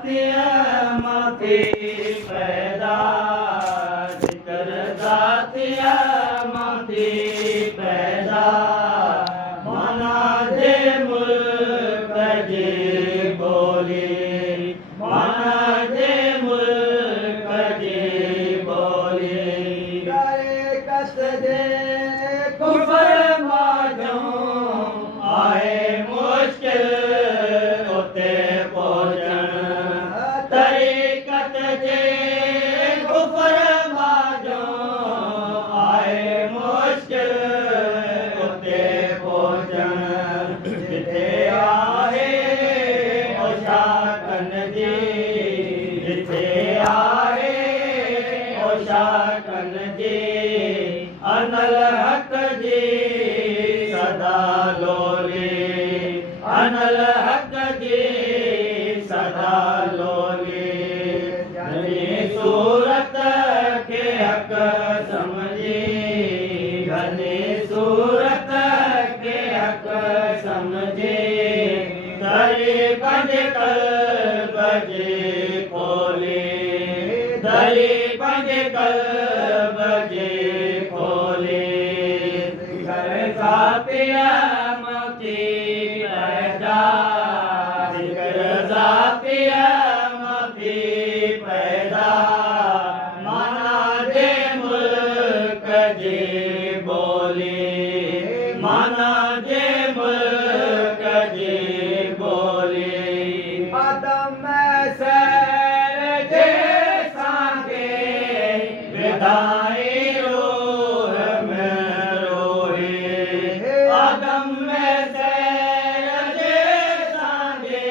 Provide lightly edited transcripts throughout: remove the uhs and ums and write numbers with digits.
ज़ातिया माथे पैदा ज़िक्र ज़ातिया माथे पैदा माना जे मुल्क जे बोली माना जे मुल्क जे बोली कस जे कुफर माजों आए मुश्किल उते पहुंचण तरीक़त जे कुफर माजों आए मुश्किल उते पहुंचण जिथे आहे ओशाकन जी जिथे आहे ओशाकन जी अनल हक जी सदा लोली अनल हक जी सदा लोली घनी सूरत के हक समझी घनी सूरत के हक समझी दरी पंज कल्ब जे खोली दरी पंज कल्ब जे खोली घर ज़ातिया माथे पैदा ज़िक्र ज़ातिया माथे पैदा माना जे मुल्क जे बोली माना जे मुल्क जे बोली आदम सैर जे सांगे विदाई रूह में रोहे आदम सैर जे सांगे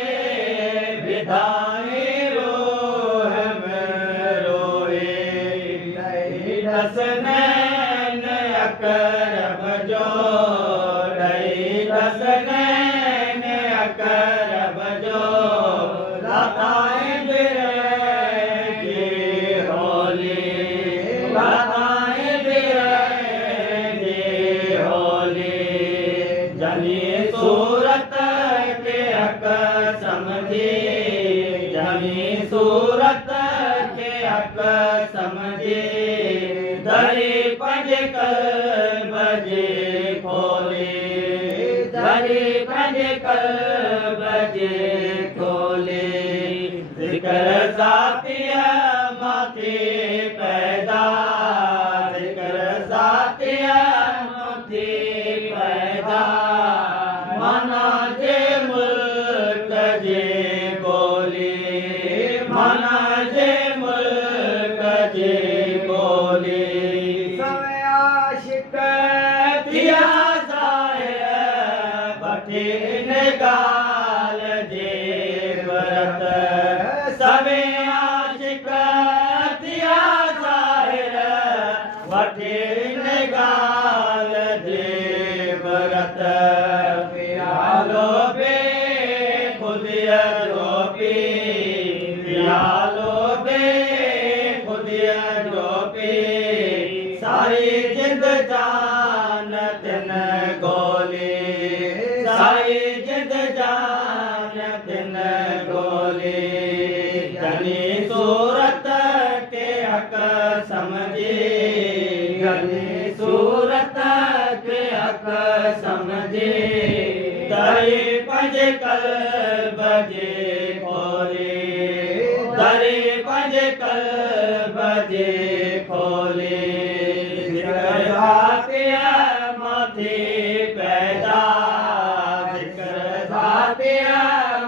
विदाई रूह में रोहे दस नैन अकरब जो दस नैन अकरब जो लताएं बिरंगी होली लताएं बिरंगी होली जनी सूरत के हक समझी जनी सूरत के हक समझी दरी पंज कल्ब जे खोली दरी पंज कल्ब जे खोली ज़िक्र ज़ातिया माथे पैदा ज़िक्र ज़ातिया माथे पैदा माना जे मुल्क जे बोली माना जे मुल्क जे बोली सवे आशिक थिया ज़ाहिर बठिन गाल जे वरत सवे आशिक थिया ज़ाहिर बठिन गाल जे वरत प्यालो बे खुदिया जो पी प्यालो बे खुदिया जो पी सारी जिंद जान तिन गोली सारी जिंद जान तिन गोली जनी सूरत के हक समझी जनी सूरत के हक समझी दरी पंज कल्ब जे खोली दरी पंज कल्ब जे खोली ज़िक्र ज़ातिया माथे पैदा ज़िक्र ज़ातिया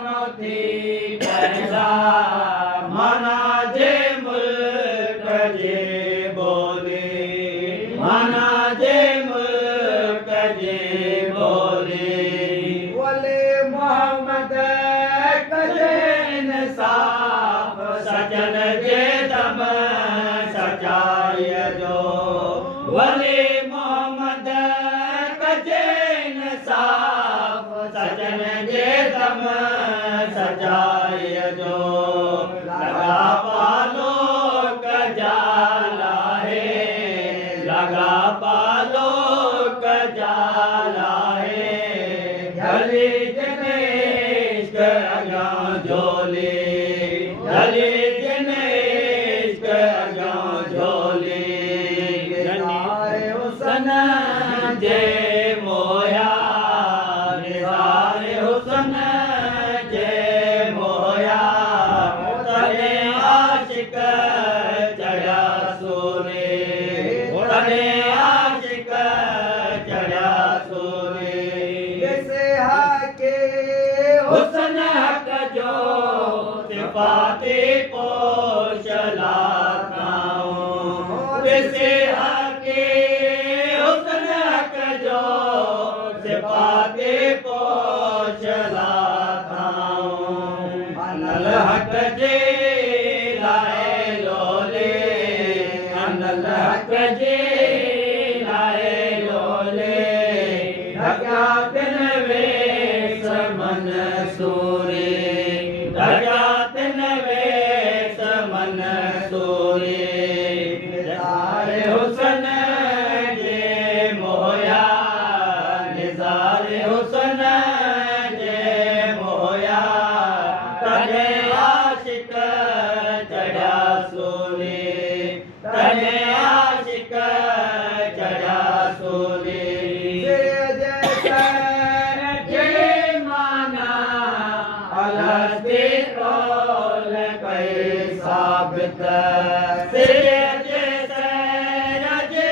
माथे पैदा माना जे मुल्क जे बोली माना जे मुल्क जे बोली वले मोहम्मद कजन साफ सजन जे दम सचाई जो वले मोहम्मद कजन साफ सजन जे दम सजाई जो लगा पालो कजाला है लगा पालो कजाला है झली जनेश अॻियां झोली जली जिन इश्क अॻियां झोली निसारे हुसन जे मोया निसारे हुसन जे मोया तॾहिं आशिक चढ़िया सूरे तॾहिं आशिक चढ़िया सूरे ॾिसे हक़ हुसन हक़ जो सिफ़ाती पोश लाथाऊं ॾिसे हक़ हुसन हक़ जो सिफ़ाती पोश लाथाऊं अनल हक़ जे लाइ लोले अनल हक़ जे लाइ लोले ढकिया तिन वेस मन सूरे ढकिया तिन वेस मन सूरे निसारे हुसन जे मोया निसारे हुसन जे मोया तॾहिं आशिक चढ़िया सूरे तॾहिं आशिक चढ़िया सूरे जे माना अलस्ती कौल कई साबित जे सैर जे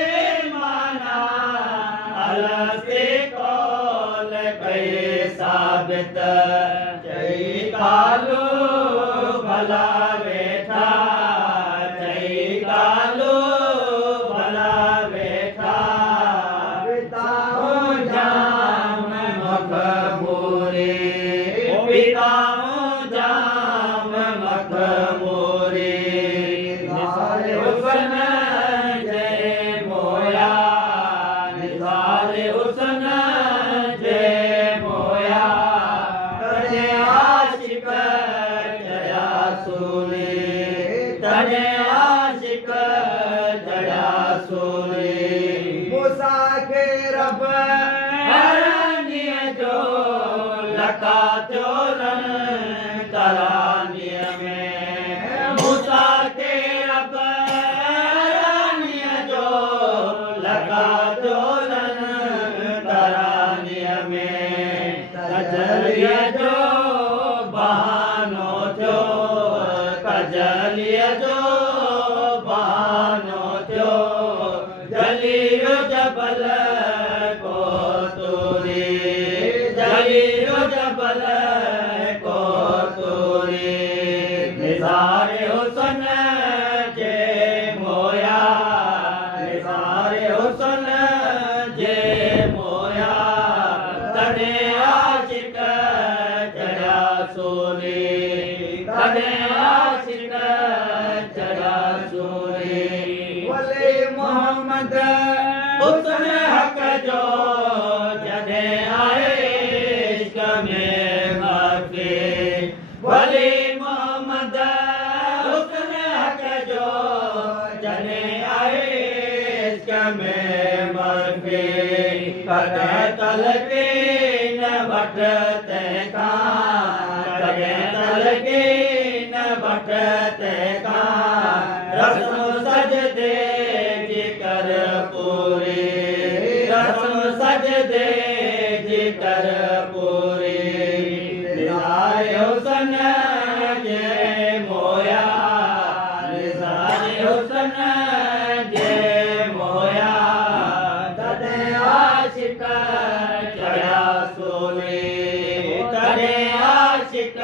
माना अलस्ती कौल कई साबित चई कालू भला वेठा चई कालू भला वेठा पिताऊं जाम मखमूरे पिताऊं जाम मखमूरे निसारे हुसन जे मोया निसारे हुसन जे मोया तॾहिं आशिक चढ़िया सूरे तॾहिं आशिक चढ़िया सूरे मूसा खे रब हरानीअ जो लका चोरन तरानीअ में मूसा खे रब हरानीअ जो लका चोरन तरानीअ में कजलीअ जो बहानो थियो कजलीअ जो बहानो थियो जलियो जबल को तोरे जलियो जबल को तोरे निसारे हुसन जे मोया निसारे हुसन जे मोया तॾहिं आशिक चढ़िया सूरे तॾहिं आशिक चढ़िया सूरे वली मोहम्मद हुसन हक़ जो जॾहिं आए इश्क में मथे वली मोहम्मद हुसन हक़ जो जॾहिं आए इश्क में मथे कॾहिं तलके न वठ तंहिंखां कॾहिं तलके न वठ तंहिंखां रस्म सजदे जी कर पूरी रस्म सजदे जी कर पूरी निसारे हुसन जे मोया निसारे हुसन जे मोया तॾहिं आशिक चढ़िया सूरे तॾहिं आशिक